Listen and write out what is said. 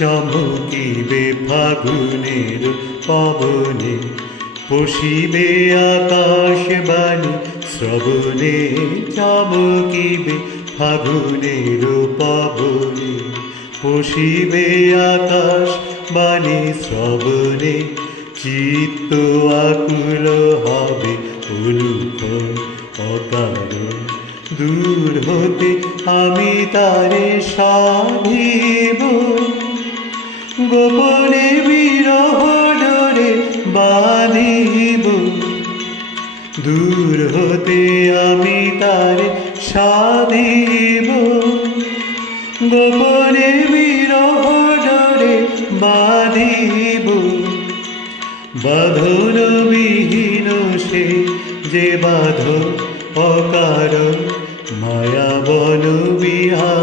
চমকিবে ফাগুনের পবনে, পশিবে আকাশ বাণী শ্রবণে। চমকিবে ফাগুনের পবনে, পশিবে আকাশ বাণী শ্রবণে। চিত্ত আকুল হবে উলুখন অকারণ, দূর হতে আমি তারে সাধিব। গোপনে বিরহ ডোরে বাঁধিব, দূর হতে আমি তারে সাধিব। গোপনে বিরহ ডোরে বাঁধিব। বাঁধন বিহীন সে যে বাঁধন অকারণ, মায়া বন বিহার